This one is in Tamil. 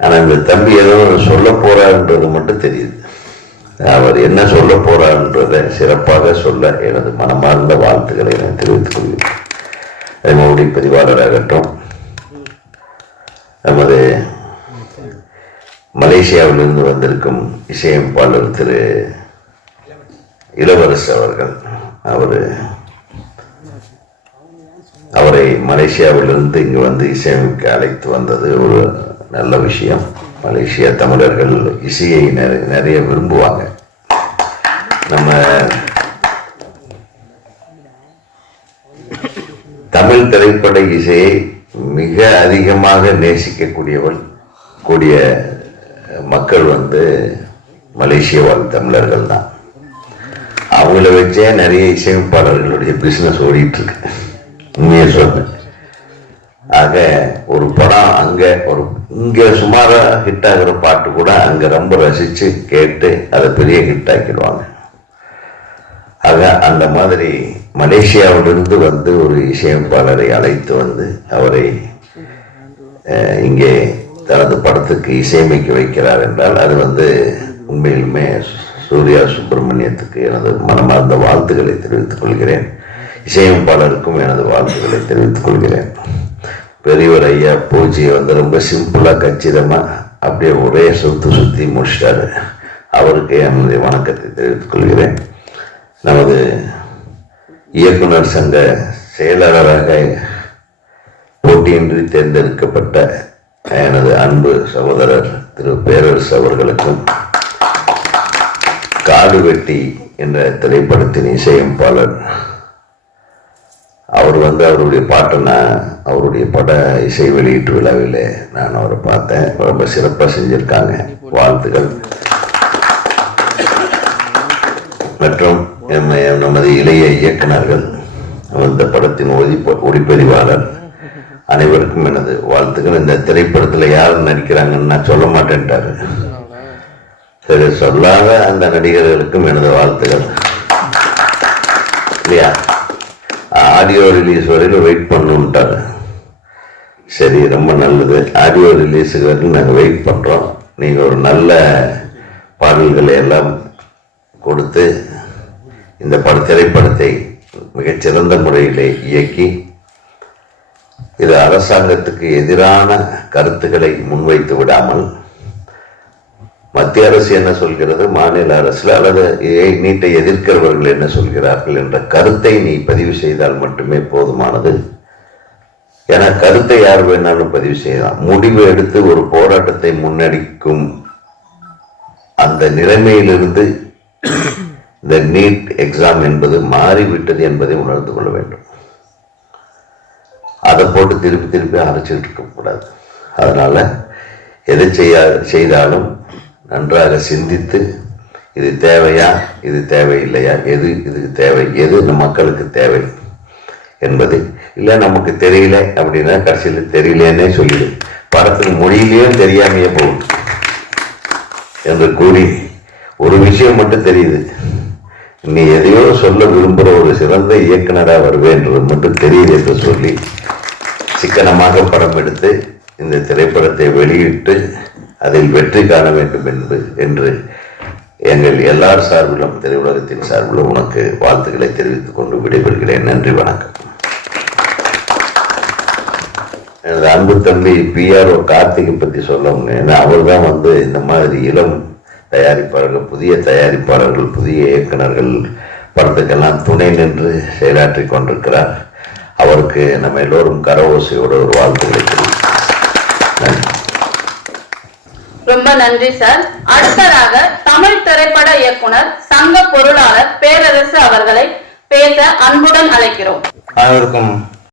ஆனால் இந்த தம்பி ஏதோ சொல்ல போறாருன்றது மட்டும் தெரியுது. அவர் என்ன சொல்ல போறாருன்றதை சிறப்பாக சொல்ல எனது மனமார்ந்த வாழ்த்துக்களை நான் தெரிவித்துக் கொள்கிறேன். அதே பதிவாளராகட்டும். நமது மலேசியாவிலிருந்து வந்திருக்கும் இசையமைப்பாளர் திரு இளவரசு அவர்கள் அவர் அவரை மலேசியாவிலிருந்து இங்கு வந்து இசையமைக்க அழைத்து வந்தது ஒரு நல்ல விஷயம். மலேசியா தமிழர்கள் இசையை நிறைய நிறைய விரும்புவாங்க. நம்ம தமிழ் திரைப்பட இசையை மிக அதிகமாக நேசிக்கக்கூடியவள் கூடிய மக்கள் வந்து மலேசிய வாழ் தமிழர்கள் தான் அவங்கள வச்சே நிறைய இசையமைப்பாளர்களுடைய பிசினஸ் ஓடிட்டு இருக்கு. உண்மையை சொல்றேன் ஆக ஒரு படம் அங்கே ஒரு இங்கே சுமாராக ஹிட் ஆகிற பாட்டு கூட அங்கே ரொம்ப ரசித்து கேட்டு அதை பெரிய ஹிட் ஆக்கிடுவாங்க. ஆக அந்த மாதிரி மலேசியாவிலிருந்து வந்து ஒரு இசையமைப்பாளரை அழைத்து வந்து அவரை இங்கே தனது படத்துக்கு இசையமைக்க வைக்கிறார் என்றால் அது வந்து உண்மையிலுமே சூர்யா சுப்பிரமணியத்துக்கு எனது மனமார்ந்த வாழ்த்துக்களை தெரிவித்துக் கொள்கிறேன். இசையமைப்பாளருக்கும் எனது வாழ்த்துக்களை தெரிவித்துக் கொள்கிறேன். பெரியவர் ஐயா பூஜையை வந்து ரொம்ப சிம்பிளாக கச்சிதமாக அப்படியே ஒரே சுத்து சுத்தி முடிச்சிட்டாரு. அவருக்கு என்னுடைய வணக்கத்தை தெரிவித்துக் கொள்கிறேன். நமது இயக்குனர் சங்க செயலாளராக போட்டியின்றி தேர்ந்தெடுக்கப்பட்ட எனது அன்பு சகோதரர் திரு பேரரசு அவர்களுக்கும் காடு வெட்டி என்ற திரைப்படத்தின் இசையமைப்பாளர் அவர் வந்து அவருடைய பாட்டை நான் அவருடைய பட இசை வெளியீட்டு விழாவில் நான் அவரை பார்த்தேன். ரொம்ப சிறப்பாக செஞ்சுருக்காங்க. வாழ்த்துக்கள். மற்றும் எம்ம- நமது இளைய இயக்குனர்கள் இந்த படத்தின் ஒளிப்ப ஒளிப்பதிவாளர் அனைவருக்கும் எனது வாழ்த்துக்கள். இந்த திரைப்படத்தில் யார் நடிக்கிறாங்கன்னு நான் சொல்ல மாட்டேன்ட்டாரு. சரி சொல்லாத அந்த நடிகர்களுக்கும் எனது வாழ்த்துக்கள். இல்லையா? ஆடியோ ரிலீஸ் வரையிலும் வெயிட் பண்ணுன்ட்டாங்க. சரி ரொம்ப நல்லது. ஆடியோ ரிலீஸுக்கு வரைக்கும் நாங்கள் வெயிட் பண்ணுறோம் நீங்கள் ஒரு நல்ல பாடல்களை எல்லாம் கொடுத்து இந்த பட திரைப்படத்தை மிகச்சிறந்த முறையிலே இயக்கி இது அரசாங்கத்துக்கு எதிரான கருத்துக்களை முன்வைத்து விடாமல் மத்திய அரசு என்ன சொல்கிறது? மாநில அரசு அல்லது ஏ- நீட்டை எதிர்க்கிறவர்கள் என்ன சொல்கிறார்கள் என்ற கருத்தை நீ பதிவு செய்தால் மட்டுமே போதுமானது. என கருத்தை யார் வேணாலும் பதிவு செய்யலாம். முடிவு எடுத்து ஒரு போராட்டத்தை முன்னெடுக்கும் அந்த நிலைமையிலிருந்து இந்த நீட் எக்ஸாம் என்பது மாறிவிட்டது என்பதை உணர்ந்து கொள்ள வேண்டும். அதை போட்டு திருப்பி திருப்பி அரைச்சிட்டு இருக்கக்கூடாது அதனால எதை செய்ய செய்தாலும் நன்றாக சிந்தித்து இது தேவையா இது தேவையில்லையா எது இது தேவை எது நம் மக்களுக்கு தேவை என்பது. இல்லை நமக்கு தெரியல அப்படின்னா கடைசியில் தெரியலன்னே சொல்லிடு படத்தின் மொழியிலேயும் தெரியாமையே போகும் என்று கூறி ஒரு விஷயம் மட்டும் தெரியுது. நீ எதையோ சொல்ல விரும்புகிற ஒரு சிறந்த இயக்குனராக வருவேன்றது மட்டும் தெரியுது என்று சொல்லி சிக்கனமாக படம் எடுத்து இந்த திரைப்படத்தை வெளியிட்டு அதில் வெற்றி காண வேண்டும் என்று என்று எங்கள் எல்லார் சார்பிலும் திரையுலகத்தின் சார்பிலும் உனக்கு வாழ்த்துக்களை தெரிவித்துக் கொண்டு விடைபெறுகிறேன். நன்றி வணக்கம். எனது அன்பு தம்பி பிஆர்ஓ கார்த்திகை பற்றி சொல்ல ஏன்னா அவர் தான் வந்து இந்த மாதிரி இளம் தயாரிப்பாளர்கள் புதிய தயாரிப்பாளர்கள் புதிய இயக்குநர்கள் படத்துக்கெல்லாம் துணை நின்று செயலாற்றி கொண்டிருக்கிறார். அவருக்கு நம்ம எல்லோரும் கரவோசையோடு ஒரு வாழ்த்து கிடைக்கிறோம் ரொம்ப நன்றி சார். அடுத்ததாக தமிழ் திரைப்பட இயக்குனர் சங்க பொருளாளர் பேரரசு அவர்களை பேச அன்புடன் அழைக்கிறோம். அனைவருக்கும்